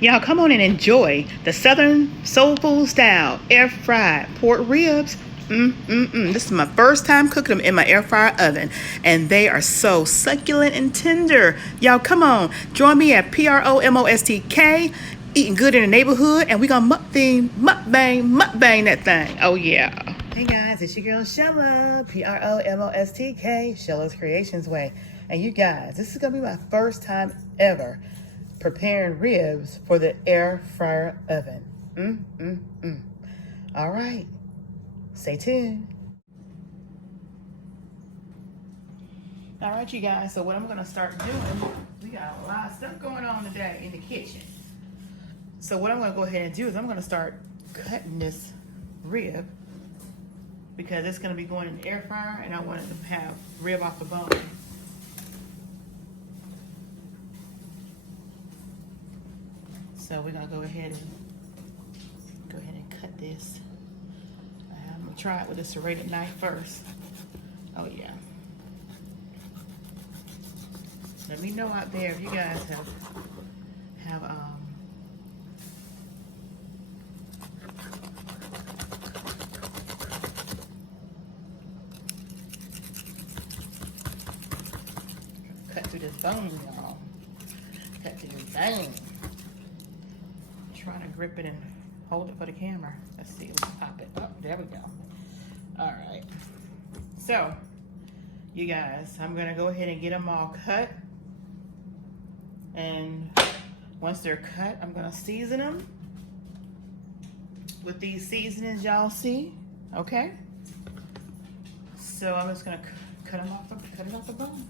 Y'all come on and enjoy the Southern Soul Food style air fried pork ribs. This is my first time cooking them in my air fryer oven, and they are so succulent and tender. Y'all come on, join me at PromoSTK, eating good in the neighborhood, and we gonna mukbang that thing. Oh yeah. Hey guys, it's your girl Shella, PromoSTK, Shella's Creations Way. And you guys, this is gonna be my first time ever preparing ribs for the air fryer oven. All right, stay tuned. All right, you guys, so what I'm gonna start doing, we got a lot of stuff going on today in the kitchen. So what I'm gonna go ahead and do is I'm gonna start cutting this rib because it's gonna be going in the air fryer and I want it to have rib off the bone. So we're gonna go ahead and cut this. I'm gonna try it with a serrated knife first. Oh yeah. Let me know out there if you guys have cut through this bone, y'all. Cut through this bone. Trying to grip it and hold it for the camera. Let's see, let's pop it. Oh, there we go. All right. So, you guys, I'm gonna go ahead and get them all cut. And once they're cut, I'm gonna season them with these seasonings y'all see. Okay. So I'm just gonna cut it off the bone.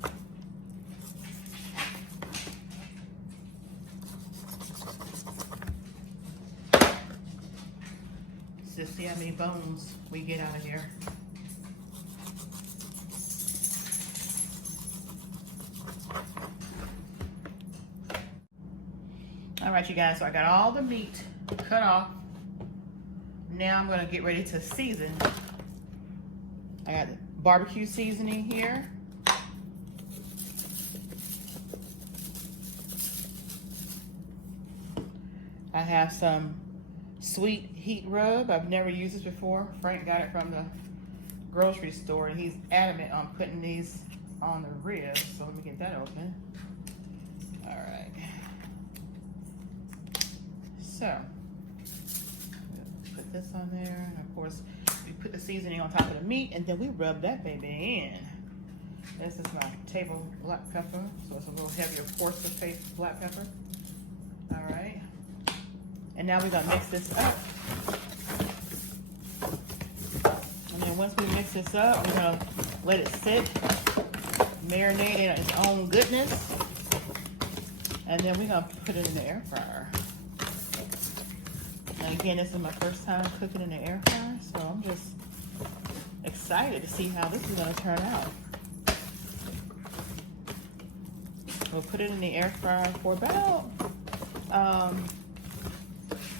Just see how many bones we get out of here. All right, you guys, so I got all the meat cut off. Now I'm gonna get ready to season. I got barbecue seasoning here. I have some sweet heat rub. I've never used this before. Frank got it from the grocery store and he's adamant on putting these on the ribs. So let me get that open. All right. So put this on there. And of course, we put the seasoning on top of the meat and then we rub that baby in. This is my table black pepper. So it's a little heavier, coarser taste black pepper. All right. And now we're gonna mix this up. And then once we mix this up, we're gonna let it sit, marinate in its own goodness. And then we're gonna put it in the air fryer. And again, this is my first time cooking in the air fryer, so I'm just excited to see how this is gonna turn out. We'll put it in the air fryer for about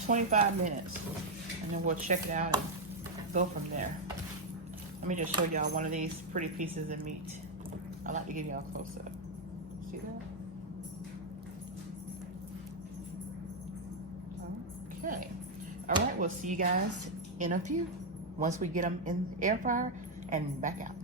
25 minutes, and then we'll check it out and go from there. Let me just show y'all one of these pretty pieces of meat. I like to give y'all a close-up. See that? Okay. All right, we'll see you guys in a few once we get them in the air fryer and back out.